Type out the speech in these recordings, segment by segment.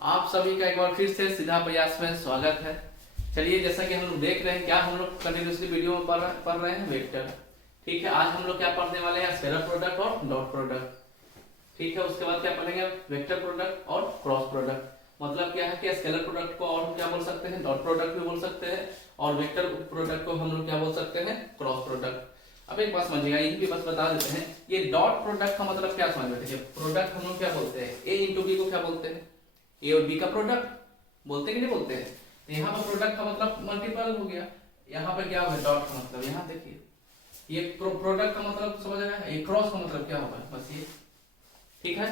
आप सभी का एक बार फिर से सीधा प्रयास में स्वागत है। चलिए, जैसा कि हम लोग देख रहे हैं, क्या हम लोग कंटिन्यूसली वीडियो में पढ़ रहे हैं वेक्टर। ठीक है, आज हम लोग क्या पढ़ने वाले हैं, स्केलर प्रोडक्ट और डॉट प्रोडक्ट। ठीक है, उसके बाद क्या पढ़ेंगे, वेक्टर प्रोडक्ट और क्रॉस प्रोडक्ट। मतलब क्या है कि स्केलर प्रोडक्ट को और हम क्या बोल सकते हैं, डॉट प्रोडक्ट भी बोल सकते हैं, और वेक्टर प्रोडक्ट को हम लोग क्या बोल सकते हैं, क्रॉस प्रोडक्ट। अब एक बात समझिएगा, यही भी बस बता देते हैं, ये डॉट प्रोडक्ट का मतलब क्या समझ में देखिए। प्रोडक्ट हम लोग क्या बोलते हैं, ए इंटू बी को क्या बोलते हैं, ए और बी का प्रोडक्ट बोलते हैं कि नहीं बोलते हैं। तो यहाँ पर प्रोडक्ट का मतलब मल्टीपल हो गया, यहाँ पर क्या होगा, डॉट का मतलब, यहाँ देखिए ये प्रोडक्ट का मतलब समझ आया, ये क्रॉस का मतलब क्या होगा, बस ये। ठीक है,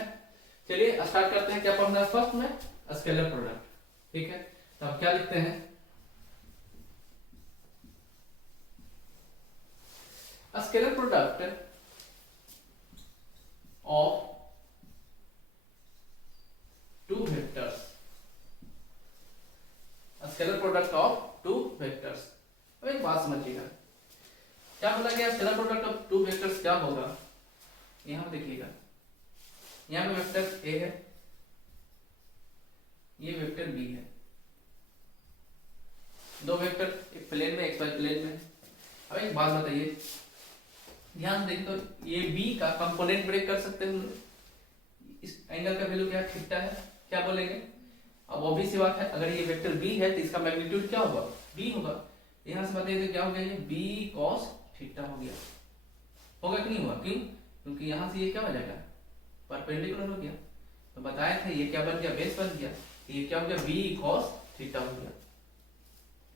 चलिए स्टार्ट करते हैं। क्या पढ़ना है, फर्स्ट में स्केलर प्रोडक्ट। ठीक है, तो अब क्या लिखते हैं, scalar product of two vectors. Scalar product of two vectors. अब एक बात समझिएगा, क्या बोला गया, scalar product of two vectors क्या होगा। यहां देखिएगा, यहां पे वेक्टर ए है, ये वेक्टर बी है, दो वेक्टर एक प्लेन में, एक वाई प्लेन में। अब एक बात बताइए, ध्यान देखिए, तो ये बी का कंपोनेंट ब्रेक कर सकते हैं हम लोग। इस एंगल का वैल्यू क्या है, थीटा है, क्या बोलेंगे। अब ऑब्वियस सी बात है, अगर ये वेक्टर बी है तो इसका मैग्नीट्यूड क्या होगा, बी होगा। यहां से बताइए तो क्या हो गया, ये बी कॉस थीटा हो गया, होगा कि नहीं हुआ, क्यों, क्योंकि यहां से ये क्या हो जाएगा, परपेंडिकुलर हो गया। तो बताए थे ये क्या बन गया, बेस बन गया, ये क्या हो गया, बी कॉस थीटा हो गया।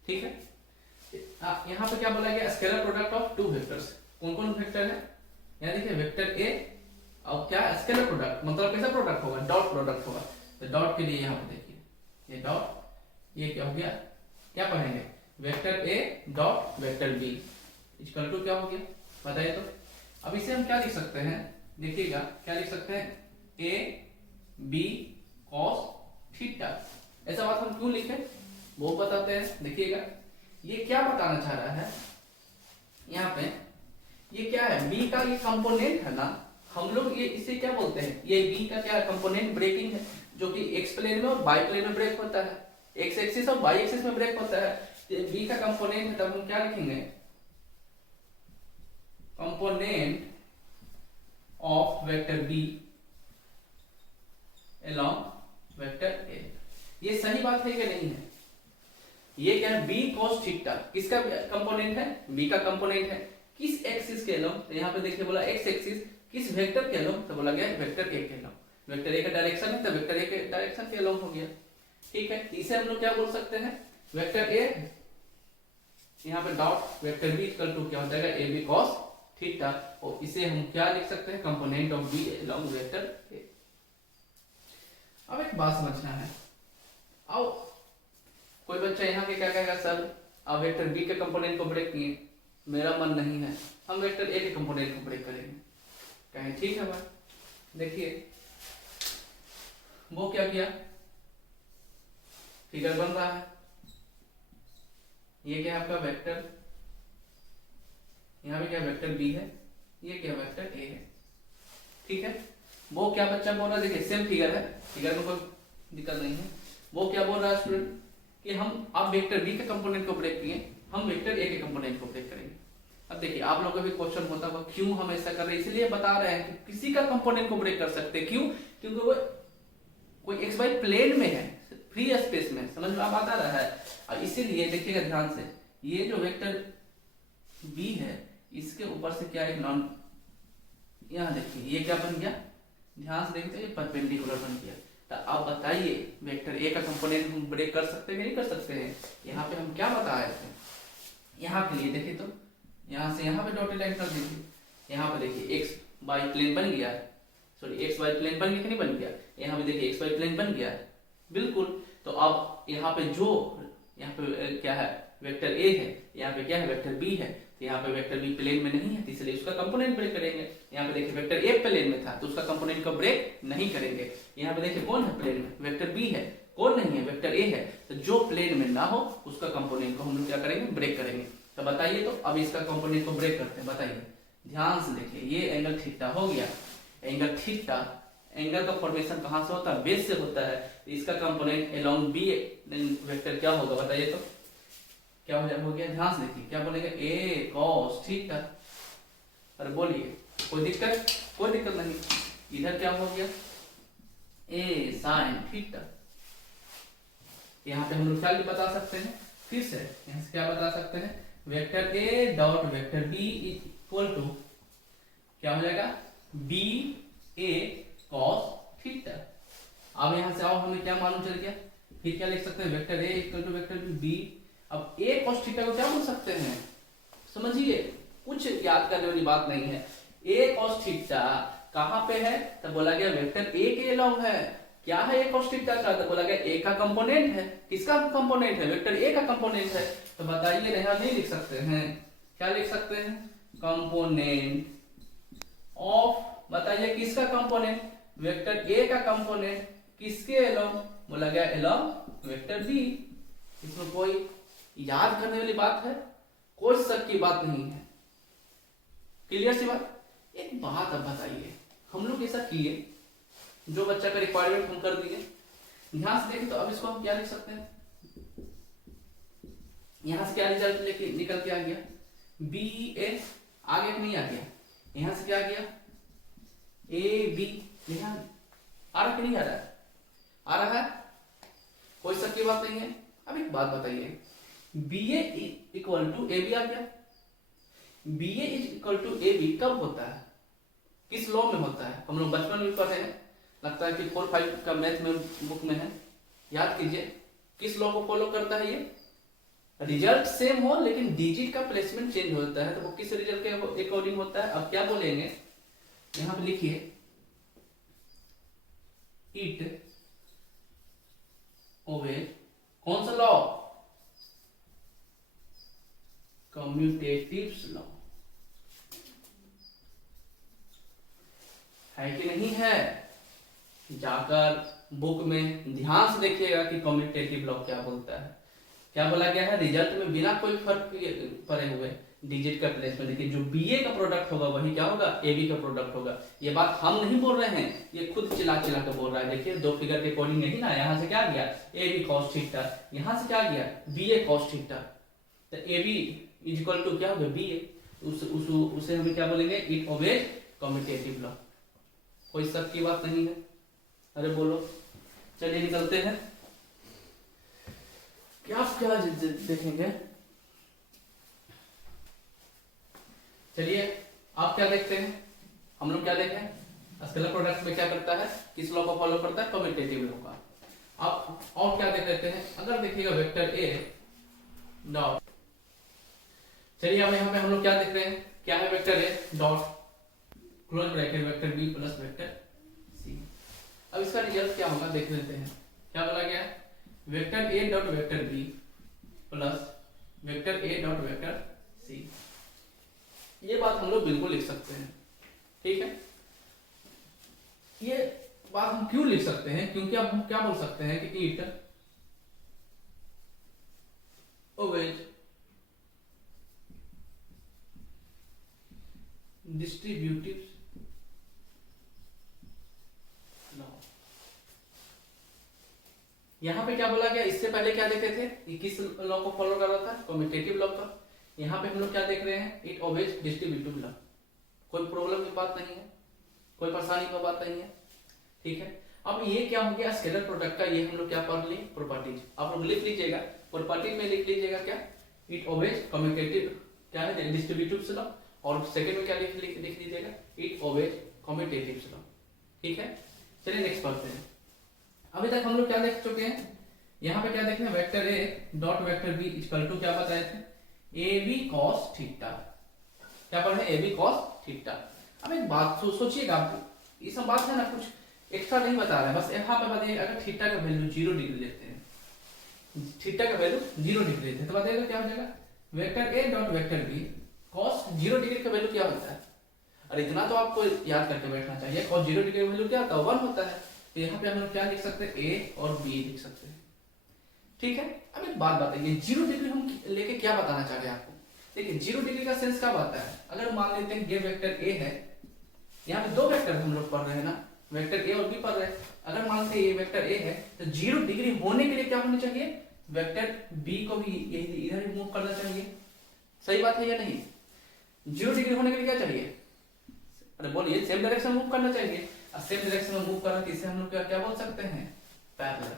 ठीक है, यहाँ पे क्या बोला गया, scalar product of two vectors. कौन कौन वेक्टर है, यहाँ देखिए वेक्टर ए, और क्या स्केलर प्रोडक्ट मतलब कैसा प्रोडक्ट होगा, डॉट प्रोडक्ट होगा। तो डॉट के लिए यहाँ पे देखिए, ये डॉट, ये क्या हो गया, क्या पढ़ेंगे, vector A dot vector B equal to क्या हो गया, बताइए तो। अब इसे हम क्या लिख सकते हैं, देखिएगा क्या लिख सकते हैं, ए बी कॉस थीटा। ऐसा बात हम क्यों लिखे, वो बताते हैं। देखिएगा ये क्या बताना चाह रहा है, यहाँ पे ये क्या है, बी का ये कंपोनेंट है ना, हम लोग ये इसे क्या बोलते हैं, ये बी का क्या कंपोनेंट ब्रेकिंग है, जो कि एक्स प्लेन में और वाई प्लेन में ब्रेक होता है, एक्स एक्सिस और वाई एक्सिस में ब्रेक होता है। ये बी का कंपोनेंट है, तब हम क्या लिखेंगे, component of vector B along vector A. ये सही बात है कि नहीं है, ये क्या है, बी कॉस थीटा किसका कंपोनेंट है, बी का कंपोनेंट है, किस एक्सिस के अलोंग, तो यहाँ पे देखिए बोला एक्स एक्सिस, किस वेक्टर के अलोंग, तो बोला गया वेक्टर ए के अलोंग। वेक्टर ए का डायरेक्शन है तो वेक्टर ए के डायरेक्शन के अलोंग हो गया। ठीक है, इसे हम लोग क्या बोल सकते हैं, वेक्टर ए, यहाँ पे dot vector B equal to क्या हो जाएगा, ए बी कॉस थीटा, और इसे हम क्या लिख सकते हैं, component of B along vector A. अब एक बात समझना है, आओ कोई बच्चा यहाँ के क्या कहेगा, सर आप वेक्टर बी के कंपोनेंट को ब्रेक किए, मेरा मन नहीं है, हम वेक्टर ए के कंपोनेंट को ब्रेक करेंगे। कहें ठीक है भाई, देखिए वो क्या किया, फिगर बन रहा है, ये क्या है आपका वेक्टर, यहाँ पे क्या वेक्टर बी है, ये क्या वेक्टर ए है। ठीक है, वो क्या बच्चा बोल रहा है, देखिए सेम फिगर है, फिगर में कोई दिक्कत नहीं है। वो क्या बोल रहा है स्टूडेंट, कि हम अब वेक्टर बी के कंपोनेंट को ब्रेक किए, हम वेक्टर ए के कंपोनेंट को ब्रेक करेंगे। अब देखिए आप लोगों का भी क्वेश्चन होता होगा, क्यों हम ऐसा कर रहे हैं, इसलिए बता रहे हैं कि किसी का कंपोनेंट को ब्रेक कर सकते हैं, क्यों, क्योंकि वो कोई एक्स वाई प्लेन में है, फ्री स्पेस में, समझ में आता रहा है। और इसीलिए देखिएगा ध्यान से, ये जो वेक्टर बी है इसके ऊपर से क्या एक नॉन, यहाँ देखिए ये क्या बन गया, ध्यान से देखते हैं, परपेंडिकुलर बन गया। तो आप बताइए वेक्टर ए का कंपोनेंट हम ब्रेक कर सकते हैं, नहीं कर सकते हैं। यहाँ पे हम क्या बता रहे थे, यहाँ के लिए देखिए, तो यहाँ से यहाँ पे डॉटेड लाइन कर दीजिए, यहाँ पे देखिए एक्स वाई प्लेन बन गया है, सॉरी एक्स वाई प्लेन बन गया कि नहीं बन गया, यहाँ पे देखिए एक्स वाई प्लेन बन गया है, बिल्कुल। तो अब यहाँ पे जो यहाँ पे क्या है, वेक्टर ए है, यहाँ पे क्या है, वेक्टर बी है, तो यहाँ पे वेक्टर बी प्लेन में नहीं है, तो इसलिए उसका कंपोनेंट ब्रेक करेंगे। यहाँ पे देखिए वेक्टर ए प्लेन में था तो उसका कंपोनेंट को ब्रेक नहीं करेंगे। यहाँ पे देखिए कौन है प्लेन में, वेक्टर बी है, कौन नहीं है, वेक्टर ए है, तो जो प्लेन में ना हो उसका कंपोनेंट को हम लोग क्या करेंगे, ब्रेक करेंगे। तो बताइए, तो अब इसका कंपोनेंट को ब्रेक करते हैं, बताइए ध्यान से देखिए, ये एंगल थीटा हो गया, एंगल थीटा एंगल का फॉर्मेशन कहाँ से होता है? बेस से होता है। तो इसका कंपोनेंट अलोंग बी वेक्टर क्या होगा बताइए तो? क्या हो गया? ध्यान से देखिए, क्या बोलेंगे? ए कॉस थीटा। अरे बोलिए, कोई दिक्कत? कोई दिक्कत नहीं। इधर क्या हो गया? ए साइन थीटा। यहाँ पे हम लोग क्या बता सकते हैं? फिर से यहाँ से क्या बता सकते हैं? Vector A dot vector B equal to क्या हो जाएगा? B A cos theta. अब यहाँ से आओ, हमें क्या मालूम चल गया? फिर क्या लिख सकते हैं? Vector A equal to vector B. अब ए कॉस थीटा को क्या बोल सकते हैं? समझिए, कुछ याद करने वाली बात नहीं है। ए कॉस थीटा कहाँ पे है? तो बोला गया वेक्टर ए के अलोंग है। क्या है ए कॉस थीटा का? तो बोला गया ए का कंपोनेंट है। किसका कंपोनेंट है? वेक्टर ए का कंपोनेंट है। तो बताइए, यहाँ नहीं लिख सकते हैं? क्या लिख सकते हैं? कंपोनेंट ऑफ, बताइए किसका कंपोनेंट? वेक्टर ए का कंपोनेंट। किसके अलोंग? बोला गया अलोंग वेक्टर बी। इसमें कोई याद करने वाली बात है? कोई शक की बात नहीं है। क्लियर सी बात? एक बात अब बताइए, हम लोग ऐसा किए, जो बच्चा का रिक्वायरमेंट हम कर दिए, ध्यान से देखें तो अब इसको हम क्या लिख सकते हैं? यहां से क्या रिजल्ट लेके निकल के आ गया? B A. आगे नहीं आ गया? यहां से क्या आ गया? A B. यहां आ रहा कि नहीं आ रहा है? आ रहा है, कोई शक की बात नहीं है। अब एक बात बताइए, b a equal to A b आ गया। B a is equal to A b कब होता है? किस लॉ में होता है? हम लोग बचपन में पढ़े हैं, लगता है कि 4-5 का मैथ में बुक में है। याद कीजिए, किस लॉ को फॉलो करता है ये? रिजल्ट सेम हो लेकिन डिजिट का प्लेसमेंट चेंज होता है, तो वो किस रिजल्ट के अकॉर्डिंग होता है? अब क्या बोलेंगे? यहां पे लिखिए, इट ओबेज कौन सा लॉ? कम्यूटेटिव्स लॉ। है कि नहीं है? जाकर बुक में ध्यान से देखिएगा कि कम्यूटेटिव लॉ क्या बोलता है। क्या बोला गया है? रिजल्ट में बिना कोई फर्क पड़े हुए डिजिट का प्लेसमेंट। देखिए, जो बीए का प्रोडक्ट होगा वही क्या होगा? एबी का प्रोडक्ट होगा। ये बात हम नहीं बोल रहे हैं, ये खुद चिल्ला चिल्ला के बोल रहा है। देखिए, दो फिगर के अकॉर्डिंग नहीं ना। यहाँ से क्या गया? A B cos theta. यहाँ से क्या गया? B A cos theta. तो A B is equal to क्या होगा? B A. उसे हमें क्या बोलेंगे? It obeys commutative law. कोई शक की बात नहीं है? अरे बोलो, चलिए निकलते हैं। क्या देखेंगे? चलिए, आप क्या देखते हैं? हम लोग क्या देखें? स्केलर प्रोडक्ट में क्या करता है? किस लॉ को फॉलो करता है? कम्यूटेटिव लॉ का। आप और क्या देख लेते हैं? अगर देखिएगा वेक्टर ए डॉट, चलिए अब यहाँ पे हम लोग क्या देख रहे हैं? क्या है? Vector A dot close bracket vector B plus vector C. अब इसका रिजल्ट क्या होगा देख लेते हैं। क्या बोला गया? Vector A dot vector B plus vector A dot vector C. ये बात हम लोग बिल्कुल लिख सकते हैं, ठीक है? ये बात हम क्यों लिख सकते हैं? क्योंकि अब हम क्या बोल सकते हैं कि इट ओवेज डिस्ट्रीब्यूटिव लॉ। यहां पे क्या बोला गया? इससे पहले क्या देखे थे? कि किस लॉ को फॉलो कर रहा था? कम्यूटेटिव लॉ का। यहाँ पे हम लोग क्या देख रहे हैं? It obeys distributive law. कोई प्रॉब्लम की बात नहीं है, कोई परेशानी की बात नहीं है, ठीक है? अब ये क्या हो गया? स्केलर प्रोडक्ट का ये हम लोग क्या पढ़ लिए? प्रॉपर्टीज। आप लोग लिख लीजिएगा, प्रॉपर्टी में लिख लीजिएगा क्या? इट ओबेज कम्यूटेटिव क्या है? Distributive law. और सेकंड में क्या लिख लीजिएगा? इट ओबेज कम्यूटेटिव लॉ, ठीक है? चलिए नेक्स्ट पढ़ते हैं। अभी तक हम लोग क्या देख चुके हैं? यहाँ पे क्या देख रहे हैं? Vector A dot vector B equal to क्या बताए थे? A B cos theta. क्या पढ़े? A B cos theta. अब एक बात सोचिएगा, आप ये सब बात है ना, कुछ एक्स्ट्रा नहीं बता रहे हैं, बस यहाँ पे बताइए अगर थीटा का वैल्यू 0 डिग्री लेते हैं, थीटा का वैल्यू 0 डिग्री लेते हैं, तो बताइएगा क्या हो जाएगा? Vector A dot vector B cos 0 degree का वैल्यू क्या होता है? और इतना तो आपको याद करके बैठना चाहिए। कॉस 0 डिग्री का वैल्यू क्या होता है? 1 होता है। तो यहाँ पे हम लोग क्या लिख सकते हैं? ए और बी लिख सकते हैं, ठीक है? अब एक बात बताइए, 0 डिग्री हम लेके क्या बताना चाह रहे हैं आपको? देखिए, 0 डिग्री का सेंस कब आता है? अगर मान लेते हैं ये वेक्टर ए है, यहाँ पे दो वेक्टर हम लोग पढ़ रहे हैं ना, वेक्टर ए और बी पढ़ रहे हैं। अगर मान लीजिए ये वेक्टर ए है तो 0 डिग्री होने के लिए क्या होना चाहिए, वेक्टर बी को भी इधर ही मूव करना चाहिए। सही बात है या नहीं? 0 डिग्री होने के लिए क्या चाहिए, अरे बोलिए, सेम डायरेक्शन मूव करना चाहिए। और सेम डायरेक्शन में मूव करना, इसे हम लोग क्या बोल सकते हैं, पैरेलल।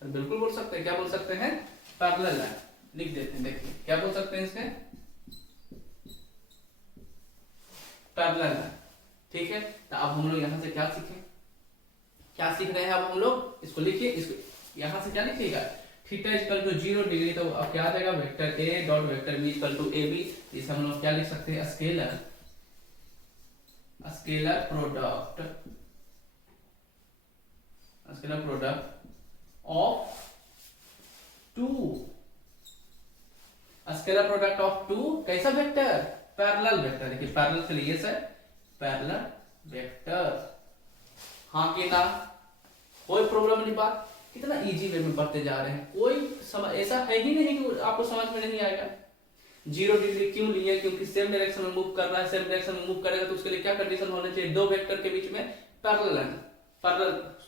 अरे बिल्कुल बोल सकते हैं, क्या बोल सकते हैं, पैरेलल लाइन। लिख देते हैं, देखिए क्या बोल सकते हैं इसके, पैरेलल लाइन। ठीक है, तो अब हम लोग यहाँ से क्या सीखें, क्या सीख रहे हैं अब हम लोग, इसको लिखिए, इसको यहाँ से क्या लिखिएगा, थीटा इक्वल टू 0 डिग्री, तो अब क्या आ जाएगा, vector A dot vector B equal to A B. इसे हम लोग क्या लिख सकते हैं, स्केलर प्रोडक्ट ऑफ टू कैसा वेक्टर, पैरेलल वेक्टर। देखिए पैरेलल के लिए सर पैरेलल वेक्टर, हाँ कि ना, कोई प्रॉब्लम नहीं। बात कितना इजी वे में पढ़ते जा रहे हैं, कोई ऐसा है ही नहीं कि आपको समझ में नहीं आएगा। 0 डिग्री क्यों लिए, क्योंकि सेम डायरेक्शन में मूव कर रहा है, सेम डायरेक्शन में मूव करेगा तो उसके लिए क्या कंडीशन होना चाहिए, दो वेक्टर के बीच में पैरेलल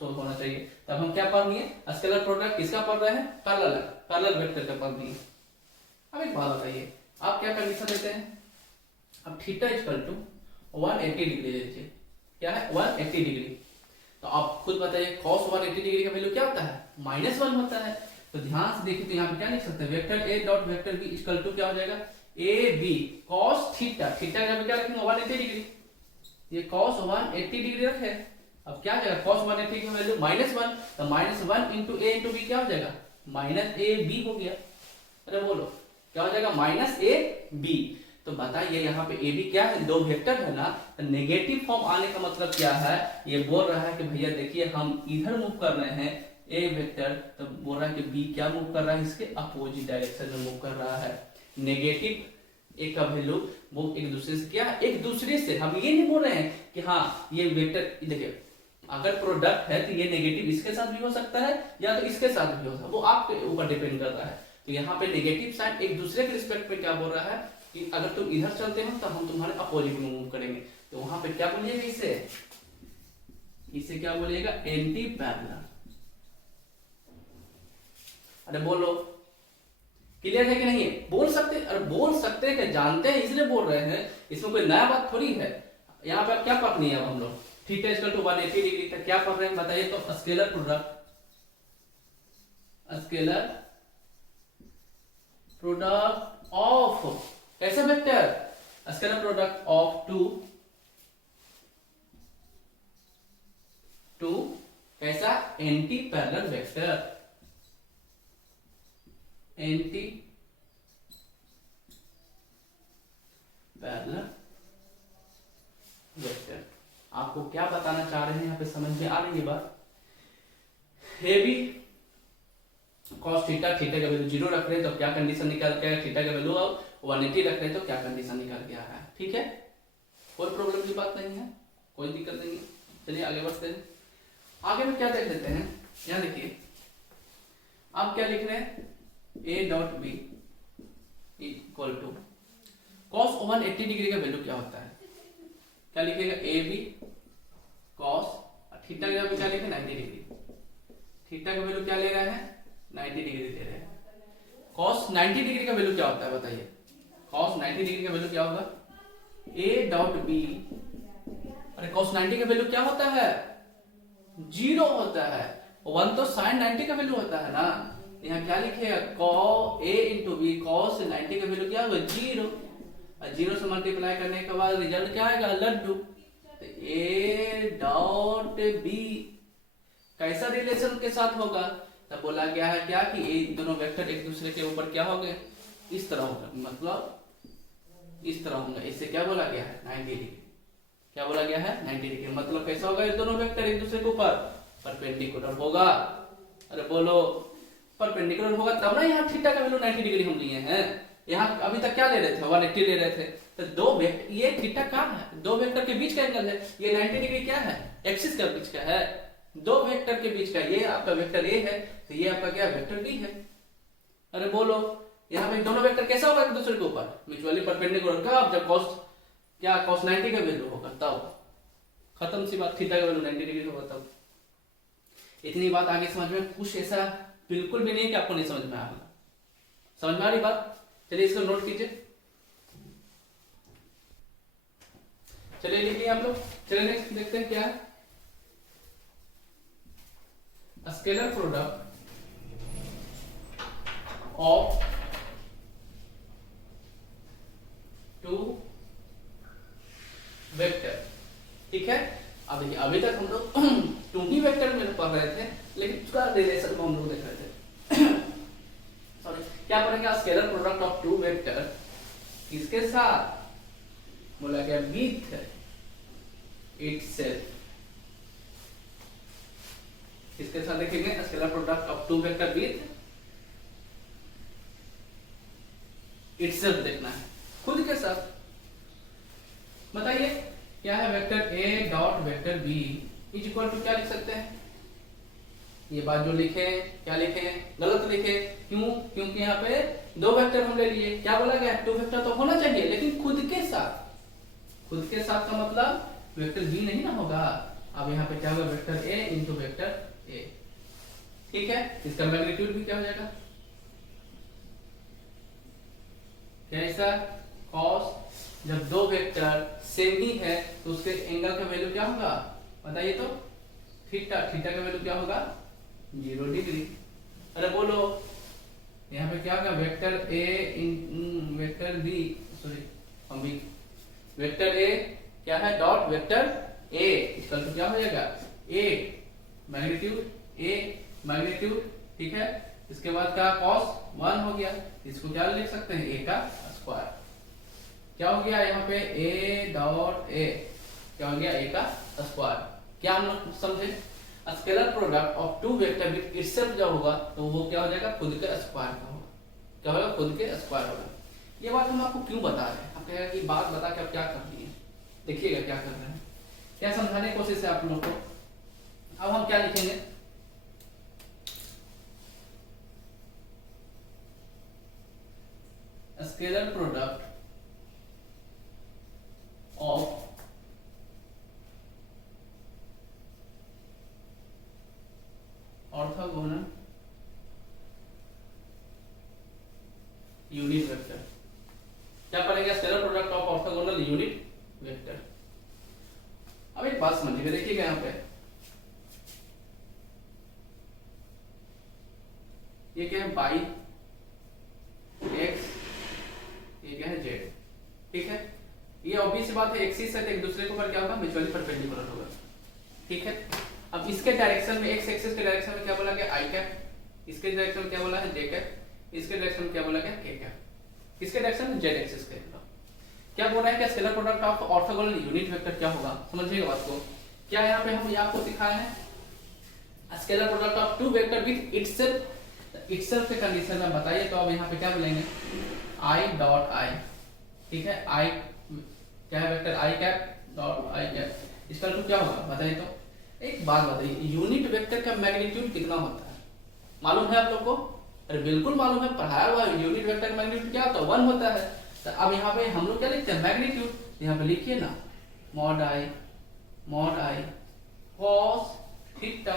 होना चाहिए। तब हम क्या पढ़ लिए, स्केलर प्रोडक्ट किसका पढ़ रहे हैं, पैरेलल वेक्टर का पढ़ लिए। अब एक बात बताइए, आप क्या कंडीशन देते हैं, अब थीटा इक्वल टू 180 डिग्री ले लीजिए, क्या है 180 डिग्री, तो आप खुद बताइए cos 180 डिग्री का वैल्यू क्या होता है, -1 होता है। तो ध्यान से देखिए, तो यहाँ पे क्या लिख सकते हैं, vector A dot vector B equal to क्या हो जाएगा, A B cos theta, theta का क्या रखेंगे 180 डिग्री, ये cos 180 डिग्री रखे। अब क्या हो जाएगा, cos 180 की वैल्यू -1, तो -1 इंटू ए इंटू बी क्या हो जाएगा, -ab हो गया। अरे बोलो क्या हो जाएगा, -ab। तो बताइए यहाँ पे ए बी क्या है, दो वेक्टर है ना, तो नेगेटिव फॉर्म आने का मतलब क्या है, ये बोल रहा है कि भैया देखिए हम इधर मूव कर रहे हैं ए वेक्टर, तो बोल रहा है कि बी क्या मूव कर रहा है, इसके अपोजिट डायरेक्शन में मूव कर रहा है। नेगेटिव ए का वैल्यू वो एक दूसरे से क्या, एक दूसरे से, हम ये नहीं बोल रहे हैं कि हाँ ये वेक्टर, देखिए अगर प्रोडक्ट है तो ये नेगेटिव इसके साथ भी हो सकता है या तो इसके साथ भी हो सकता है, वो आपके ऊपर डिपेंड करता है। तो यहाँ पे नेगेटिव साइन एक दूसरे के रिस्पेक्ट में क्या बोल रहा है कि अगर तुम इधर चलते हो तो हम तुम्हारे अपोजिट में मूव करेंगे, तो वहां पे क्या बोलिएगा, इसे क्या बोलिएगा, एंटी पैरेलल। अरे बोलो क्लियर है कि नहीं, बोल सकते, अरे बोल सकते हैं कि जानते हैं इसलिए बोल रहे हैं, इसमें कोई नया बात थोड़ी है। यहाँ पे अब क्या पढ़नी है, अब हम लोग थीटा इक्वल टू 180 डिग्री तक क्या पढ़ रहे हैं बताइए, तो स्केलर प्रोडक्ट ऑफ कैसा vector, scalar product of two कैसा, anti parallel vector, anti parallel vector. आपको क्या बताना चाह रहे हैं यहाँ पे, समझ में आ रही है बात, A B cos theta, theta का वैल्यू 0 रख रहे हैं तो क्या कंडीशन निकाल के, थीटा का वैल्यू 180 रख रहे हैं तो क्या कंडीशन निकाल के आ रहा है। ठीक है, कोई प्रॉब्लम की बात नहीं है, कोई दिक्कत नहीं है। चलिए आगे बढ़ते हैं, आगे में क्या देख लेते हैं, यहाँ देखिए आप क्या लिख रहे हैं, A dot B equal to cos 180 degree का वैल्यू क्या होता है, क्या लिखेगा, ए बी cos, थीटा का वैल्यू क्या लिखे 90 डिग्री, थीटा का वैल्यू क्या ले रहा है 90 डिग्री दे रहे हैं। cos 90 डिग्री का वैल्यू क्या होता है बताइए, cos 90 डिग्री का वैल्यू क्या होगा, a डॉट बी, अरे cos 90 का वैल्यू क्या होता है, 0 होता है, 1 तो sin 90 का वैल्यू होता है ना, यहाँ क्या लिखेगा, cos a into B, cos 90 का वैल्यू क्या होगा 0, और 0 से मल्टीप्लाई करने के बाद रिजल्ट क्या आएगा, लड्डू। तो a डॉट बी कैसा रिलेशन के साथ होगा, तब बोला गया है क्या कि ये दोनों वेक्टर एक दूसरे के ऊपर क्या होंगे, इस तरह होगा, मतलब इस तरह होंगे, इससे क्या बोला गया है 90 डिग्री, क्या बोला गया है 90 डिग्री, मतलब कैसा होगा, ये दोनों वेक्टर एक दूसरे के ऊपर परपेंडिकुलर होगा। अरे बोलो परपेंडिकुलर होगा तब ना यहाँ थीटा का वैल्यू 90 डिग्री हम लिए हैं, यहाँ अभी तक क्या ले रहे थे 180 ले रहे थे, तो दो वेक्टर, ये थीटा कहाँ है, दो वेक्टर के बीच का एंगल है, ये 90 डिग्री क्या है, एक्सिस के बीच का है, दो वेक्टर के बीच का, ये आपका वेक्टर ए है तो ये आपका क्या वेक्टर बी है। अरे बोलो यहाँ पे दोनों वेक्टर कैसा होगा एक दूसरे के ऊपर म्यूचुअली परपेंडिकुलर, कब जब cos क्या cos 90 का वैल्यू होगा तब, खत्म सी बात, थीटा का वैल्यू 90 डिग्री होगा तब। इतनी बात आगे समझ में कुछ ऐसा बिल्कुल भी नहीं है कि आपको नहीं समझ में आएगा। समझ में आ रही बात? चलिए इसको नोट कीजिए, चलिए लिख लिया आप लोग। चलिए नेक्स्ट देखते हैं क्या है। Scalar product of two vector, ठीक है। अब देखिए अभी तक हम लोग टू ही वेक्टर में पढ़ रहे थे, लेकिन उसका रिलेशन को हम लोग देख रहे थे। सॉरी, क्या पढ़ेंगे? Scalar product of two vector किसके साथ? बोला गया विथ इटसेल्फ। किसके साथ देखेंगे? Scalar product of two vector with itself देखना है, खुद के साथ। बताइए क्या है? Vector A dot vector B is equal to क्या लिख सकते हैं? ये बात जो लिखे क्या लिखे? गलत लिखे। क्यों? क्योंकि यहाँ पे दो वेक्टर हम ले लिए। क्या बोला गया? टू वेक्टर तो होना चाहिए, लेकिन खुद के साथ। खुद के साथ का मतलब वेक्टर बी नहीं ना होगा। अब यहाँ पे क्या होगा? Vector A into vector A, ठीक है। इसका मैग्नीट्यूड भी क्या हो जाएगा? कैसा? कॉस। जब दो वेक्टर सेम ही है तो उसके एंगल का वैल्यू क्या होगा? बताइए तो। थीटा। थीटा का वैल्यू क्या होगा? 0 डिग्री। अरे बोलो, यहाँ पे क्या होगा? Vector A in vector B, sorry हम बी, वेक्टर ए क्या है? डॉट वेक्टर ए इसका तो क्या हो जाएगा? ए मैग्नीट्यूड ए मैग्नीट्यूड, ठीक है। इसके बाद का cos 1 हो गया। इसको क्या लिख सकते हैं? ए का स्क्वायर। क्या हो गया यहाँ पे? ए डॉट ए क्या हो गया? ए का स्क्वायर। क्या हम लोग समझे? Scalar product of two vector with itself जब होगा तो वो क्या हो जाएगा? खुद के स्क्वायर का होगा। क्या होगा? खुद के स्क्वायर होगा। ये बात हम आपको क्यों बता रहे हैं? आप कहेगा कि बात बता के आप क्या कर दिए। देखिएगा क्या कर रहे हैं, क्या समझाने की कोशिश है आप लोग को। अब हम क्या लिखेंगे? Scalar product of orthogonal unit vector. क्या पढ़ेंगे? Scalar product of orthogonal unit vector. अब एक बात समझिएगा, देखिएगा यहाँ पे ये क्या है? बाई एक्स, ये क्या है? जेड, ठीक है। ये ऑब्वियस बात है, एक्सिस है तो एक दूसरे के ऊपर क्या होगा? म्यूचुअली परपेंडिकुलर होगा, ठीक है। अब इसके डायरेक्शन में, एक्स एक्सिस के डायरेक्शन में क्या बोला गया? आई कैप। इसके डायरेक्शन में क्या बोला है? जे कैप। इसके डायरेक्शन में क्या बोला गया? के कैप। किसके डायरेक्शन में? जेड एक्सिस के। क्या बोल रहा है कि scalar product of orthogonal unit vector क्या होगा? समझिएगा बात को। क्या यहाँ पे हम आपको सिखाए हैं? Scalar product of two vector with itself. Itself के कंडीशन में बताइए तो अब यहाँ पे क्या बोलेंगे? आई डॉट आई, ठीक है। आई क्या है? Vector I cap dot I cap. इसका तो क्या होगा? बताइए तो। एक बात बताइए, यूनिट वेक्टर का मैग्नीट्यूड कितना होता है? मालूम है आप लोग को? अरे बिल्कुल मालूम है, पढ़ाया हुआ। यूनिट वेक्टर का मैग्नीट्यूड क्या होता है? 1 होता है। तो अब यहाँ पे हम लोग क्या लिखते हैं? मैग्नीट्यूड। यहाँ पे लिखिए ना, मॉड आई कॉस थीटा।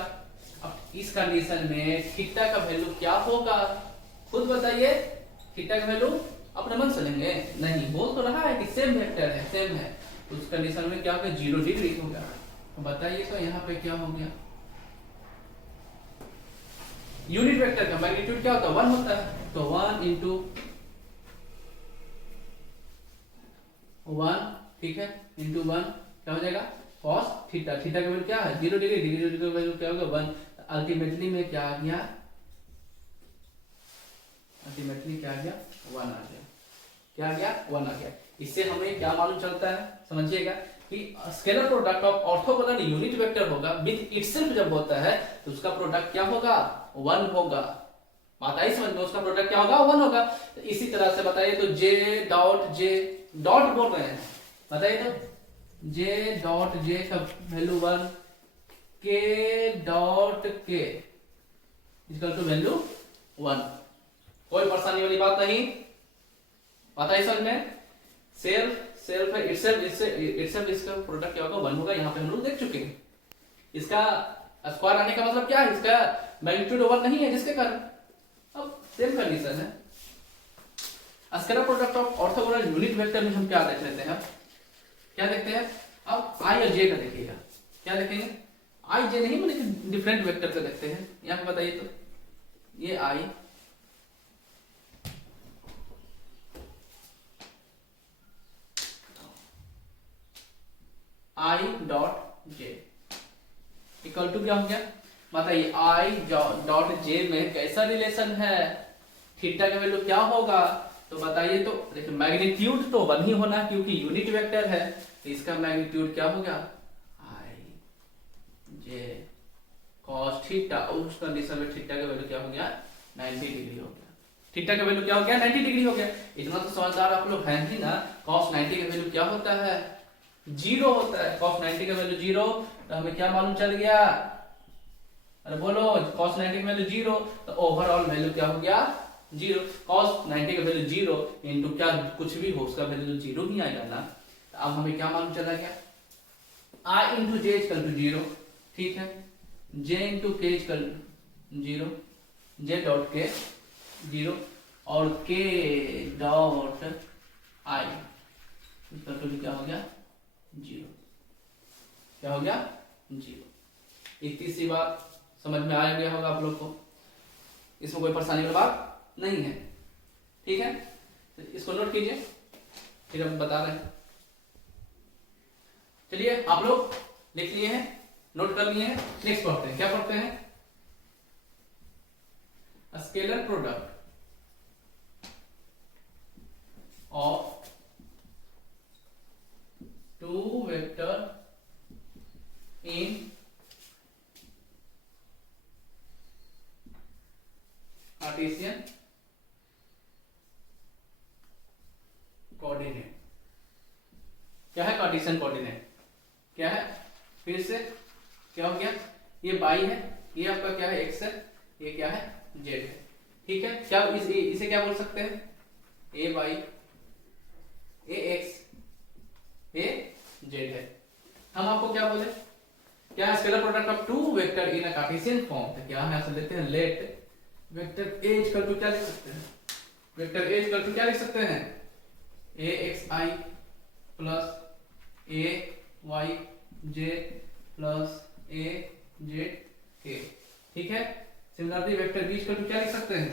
अब इस कंडीशन में थीटा का वैल्यू क्या होगा? खुद बताइए। थीटा का वैल्यू अपने मन से लेंगे? नहीं, बोल तो रहा है कि सेम वेक्टर है, सेम है। उस कंडीशन में क्या होगा? 0 डिग्री होगा। तो बताइए तो यहाँ पे क्या हो गया? यूनिट वेक्टर का मैग्नीट्यूड क्या होता है? 1 होता है। तो 1 इंटू 1, ठीक है, इंटू 1 क्या हो जाएगा? Cos theta. थीटा का वैल्यू क्या है? 0 डिग्री। डिग्री का वैल्यू क्या होगा? 1। अल्टीमेटली में क्या आ गया? अल्टीमेटली क्या आ गया? 1 आ गया। क्या आ गया? 1 आ गया। इससे हमें क्या मालूम चलता है? समझिएगा कि scalar product of orthogonal unit vector होगा विद इटसेल्फ जब होता है तो उसका प्रोडक्ट क्या होगा? 1 होगा। बात आई समझ में? उसका प्रोडक्ट क्या होगा? 1 होगा। तो इसी तरह से बताइए तो जे डॉट बोल रहे हैं, बताइए तो। जे डॉट जे का वैल्यू 1, के डॉट के इक्वल टू वैल्यू 1। कोई परेशानी वाली बात नहीं, बात आई समझ में? सेल्फ है, इटसेल्फ इसका प्रोडक्ट क्या होगा, 1 होगा। यहाँ पे हम लोग देख चुके हैं। इसका स्क्वायर आने का मतलब क्या है, इसका मैग्नीट्यूड 1 नहीं है, जिसके कारण अब सेम कंडीशन है। Scalar product of orthogonal unit vector में हम क्या देख लेते हैं, क्या देखते हैं अब आई और जे का देखिएगा, क्या देखेंगे आई जे नहीं मतलब डिफरेंट वेक्टर का देखते हैं। यहाँ पे बताइए तो ये i dot j equal to क्या हो गया, बताइए आई डॉट जे में कैसा रिलेशन है, थीटा का वैल्यू क्या होगा, तो बताइए। तो देखिए मैग्नीट्यूड तो 1 ही होना क्योंकि यूनिट वेक्टर है, तो इसका मैग्नीट्यूड क्या होगा आई जे कॉस थीटा। उस कंडीशन में थीटा का वैल्यू क्या हो गया 90 डिग्री हो गया। थीटा का वैल्यू क्या हो गया 90 डिग्री हो गया। इतना तो समझदार आप लोग हैं ही ना। कॉस 90 का वैल्यू क्या होता है 0 होता है। कॉस 90 का वैल्यू 0, तो हमें क्या मालूम चल गया, अरे बोलो cos 90 का वैल्यू 0, तो ओवरऑल वैल्यू क्या हो गया 0। cos 90 का वैल्यू 0 इनटू क्या कुछ भी हो उसका वैल्यू 0 ही आएगा ना। तो अब हमें क्या मालूम चला गया i into j equal to 0, ठीक है। j into k equal 0, j dot k 0 और k dot i equal to क्या हो गया 0, क्या हो गया 0। इतनी सी बात समझ में आ गया होगा आप लोग को, इसमें कोई परेशानी वाली बात नहीं है, ठीक है। तो इसको नोट कीजिए, फिर हम बता रहे हैं। चलिए आप लोग लिख लिए हैं, नोट कर लिए हैं, नेक्स्ट पढ़ते हैं। क्या पढ़ते हैं, scalar product of two vector in Cartesian coordinate. क्या है कार्टेशियन कोऑर्डिनेट, क्या है फिर से क्या हो गया, ये बाई है, ये आपका क्या है एक्स है, ये क्या है जेड है, ठीक है। क्या इसे क्या बोल सकते हैं a by a x a z है। हम आपको क्या बोले, क्या scalar product of two vector in a Cartesian form, तो क्या हम ऐसे लेते हैं let vector A equal to क्या लिख सकते हैं, वेक्टर ए इक्वल टू क्या लिख सकते हैं A x i plus A y j plus A z k, ठीक है। Similarly vector B equal to क्या लिख सकते हैं,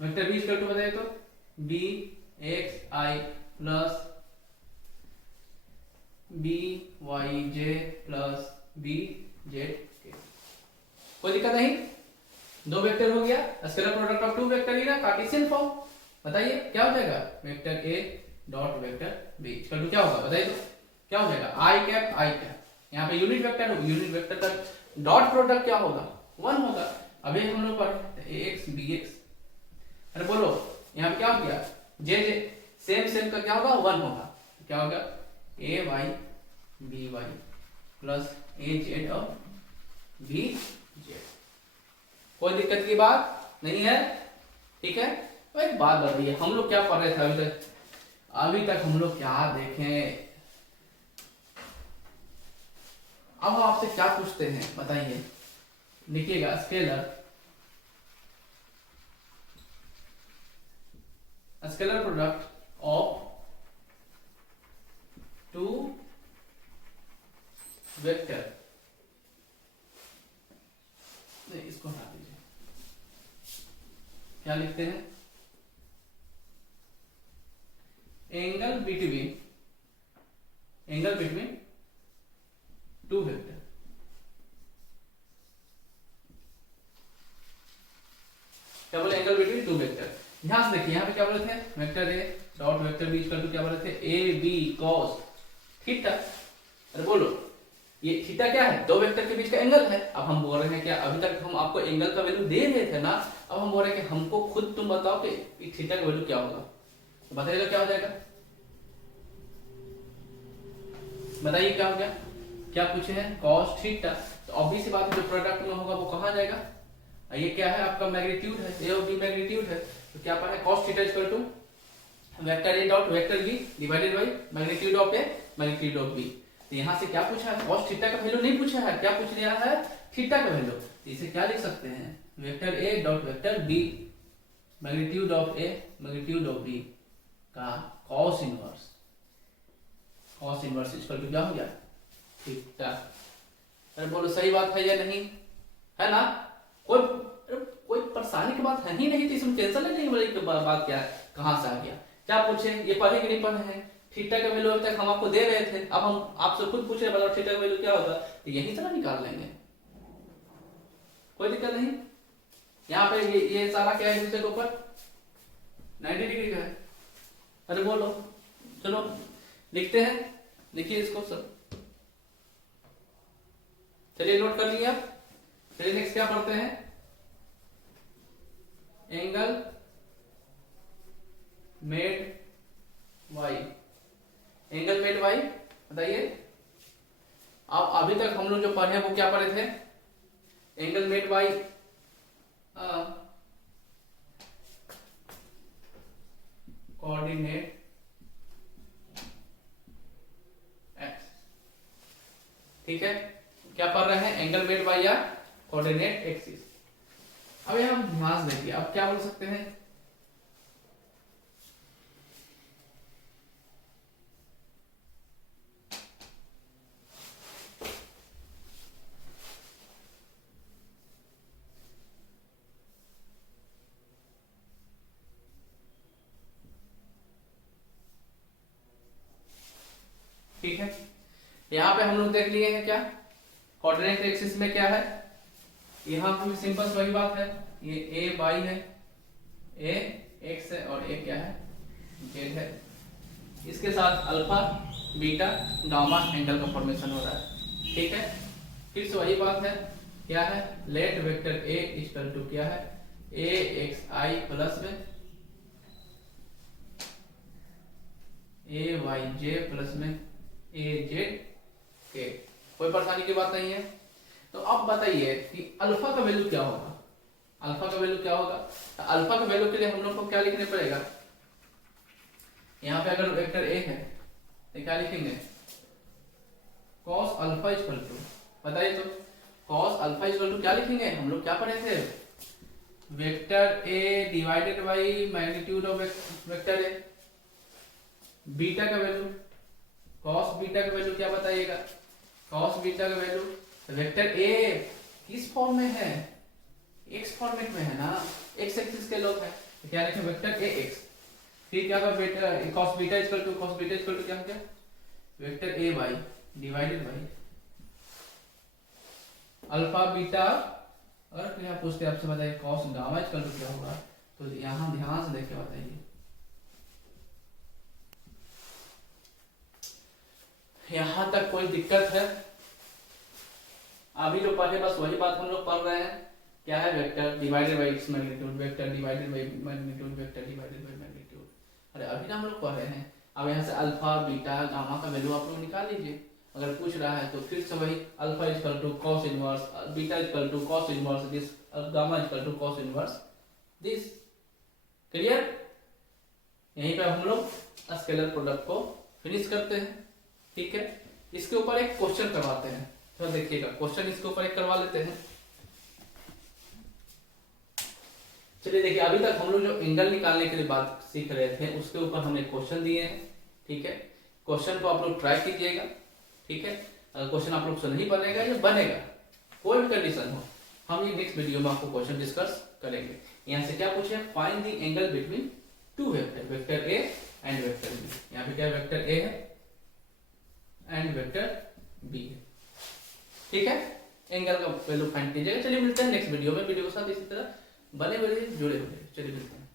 वेक्टर बी इक्वल टू बताइए तो B x i plus B y j plus B z k. कोई दिक्कत नहीं, दो वेक्टर हो गया, scalar product of two vector in Cartesian form. बताइए क्या हो जाएगा, vector A dot vector B equal to क्या होगा बताइए तो क्या हो जाएगा आई कैप आई कैप। यहाँ पे यूनिट वेक्टर होगा, यूनिट वेक्टर का डॉट प्रोडक्ट क्या होगा 1 होगा। अभी हम लोग पढ़े ए एक्स बी एक्स, अरे बोलो यहाँ पे क्या हो गया जे जे सेम का क्या होगा 1 होगा, क्या होगा ए Y B Y plus A Z और बी जेड। कोई दिक्कत की बात नहीं है, ठीक है। तो एक बात बताइए हम लोग क्या पढ़ रहे थे अभी तक हम लोग क्या देखें, अब हम आपसे क्या पूछते हैं बताइए, लिखिएगा scalar product of two vector, इसको हटा दीजिए, क्या लिखते हैं एंगल बिटवीन टू वेक्टर। क्या बोले एंगल बिटवीन टू वेक्टर। ध्यान से देखिए यहाँ पे क्या बोले थे vector A dot vector B equal to क्या बोले थे ए बी कॉस थीटा। अरे बोलो ये थीटा क्या है, दो वेक्टर के बीच का एंगल है। अब हम बोल रहे हैं क्या, अभी तक हम आपको एंगल का वैल्यू दे रहे थे ना, अब हम बोल रहे हैं कि हमको खुद तुम बताओ कि थीटा का वैल्यू क्या होगा, तो बताइएगा क्या हो जाएगा, बताइए क्या हो गया, क्या पूछे हैं cos थीटा। तो ऑब्वियस बात है जो प्रोडक्ट में होगा वो कहाँ जाएगा, ये क्या है आपका मैग्नीट्यूड है, ए और बी मैग्नीट्यूड है, तो क्या पाना cos theta equal to vector A dot vector B divided by magnitude of A magnitude of B. तो यहाँ से क्या पूछा है, cos थीटा का वैल्यू नहीं पूछा है, क्या पूछ लिया है, थीटा का वैल्यू। तो इसे क्या लिख सकते हैं, vector A dot vector B magnitude of A magnitude of B का cos inverse, cos inverse equal to क्या हो गया, थीटा। अरे बोलो सही बात है या नहीं, है ना, कोई परेशानी की बात है ही नहीं, तो इसमें टेंशन नहीं वाली बात क्या है, कहां से आ गया, क्या पूछे, ये पढ़े कि नहीं पढ़े हैं। थीटा का वैल्यू अभी तक हम आपको दे रहे थे, अब हम आपसे खुद पूछ रहे हैं बताओ थीटा का वैल्यू क्या होगा, तो यही तरह निकाल लेंगे, कोई दिक्कत नहीं। यहाँ पे ये सारा क्या है, दूसरे के ऊपर 90 डिग्री का है। अरे बोलो, चलो लिखते हैं, लिखिए इसको सब, चलिए नोट कर लिया। चलिए नेक्स्ट क्या पढ़ते हैं, angle made by, angle made by बताइए। अब अभी तक हम लोग जो पढ़े वो क्या पढ़े थे, angle made by coordinate x, ठीक है, क्या पढ़ रहे हैं, एंगल मेड बाय या कोऑर्डिनेट एक्सिस। अब यहां ध्यान देखिए, अब क्या बोल सकते हैं, ठीक है, यहां पे हम लोग देख लिए हैं क्या, कोऑर्डिनेट एक्सिस में क्या है, यहाँ पे सिंपल वही बात है, ये ए वाई है, ए एक्स है और ए क्या है, जेड है, इसके साथ अल्फा बीटा गामा एंगल का फॉर्मेशन हो रहा है, ठीक है। फिर से वही बात है, क्या है, let vector A equal to क्या है, ए एक्स आई प्लस में ए वाई जे प्लस में ए जेड के, कोई परेशानी की बात नहीं है। तो अब बताइए कि अल्फा का वैल्यू क्या होगा, अल्फा का वैल्यू क्या होगा, तो अल्फा का वैल्यू के लिए हम लोग को क्या लिखने पड़ेगा, यहाँ पे अगर वेक्टर ए है तो क्या लिखेंगे, cos अल्फा इक्वल टू, बताइए तो cos अल्फा इक्वल टू क्या लिखेंगे, हम लोग क्या पढ़े थे, vector A divided by magnitude of vector A, beta का वैल्यू, cos बीटा का वैल्यू क्या बताइएगा, cos बीटा का वैल्यू, वेक्टर ए किस फॉर्म में है, एक्स फॉर्मेट में है ना, एक्स एक्सिस के लोग है, तो क्या लिखें, वेक्टर ए एक्स, फिर क्या होगा, बेटा cos beta equal to, cos beta equal to क्या हो गया, vector A y divided by alpha beta, अगर क्या पूछते आपसे बताइए cos गामा इक्वल टू क्या होगा, तो यहां ध्यान से देख के बताइए, यहां तक कोई दिक्कत है, अभी जो पढ़े बस वही बात हम लोग पढ़ रहे हैं, क्या है, vector divided by x magnitude, vector divided by magnitude, vector divided by magnitude, अरे अभी ना हम लोग पढ़ रहे हैं। अब यहाँ से अल्फा बीटा गामा का वैल्यू आप लोग निकाल लीजिए, अगर पूछ रहा है तो फिर से वही alpha equal to cos inverse, beta equal to cos inverse this, gamma equal to cos inverse this, clear. यहीं पे हम लोग स्केलर प्रोडक्ट को फिनिश करते हैं, ठीक है। इसके ऊपर एक क्वेश्चन करवाते हैं, तो देखिएगा क्वेश्चन इसके ऊपर एक करवा लेते हैं। चलिए देखिए, अभी तक हम लोग जो एंगल निकालने के लिए बात सीख रहे थे उसके ऊपर हमने क्वेश्चन दिए हैं, ठीक है। क्वेश्चन को आप लोग ट्राई कीजिएगा, ठीक है। अगर क्वेश्चन आप लोग से नहीं बनेगा या बनेगा, कोई भी कंडीशन हो, हम ये नेक्स्ट वीडियो में आपको क्वेश्चन डिस्कस करेंगे। यहाँ से क्या पूछे, find the angle between two vector, vector A and vector B. यहाँ पे क्या वेक्टर ए है एंड वेक्टर बी है, ठीक है। एंगल का वैल्यू फाइंड कीजिएगा। चलिए मिलते हैं नेक्स्ट वीडियो में, वीडियो के साथ इसी तरह बने हुए जुड़े हुए, चलिए मिलते हैं।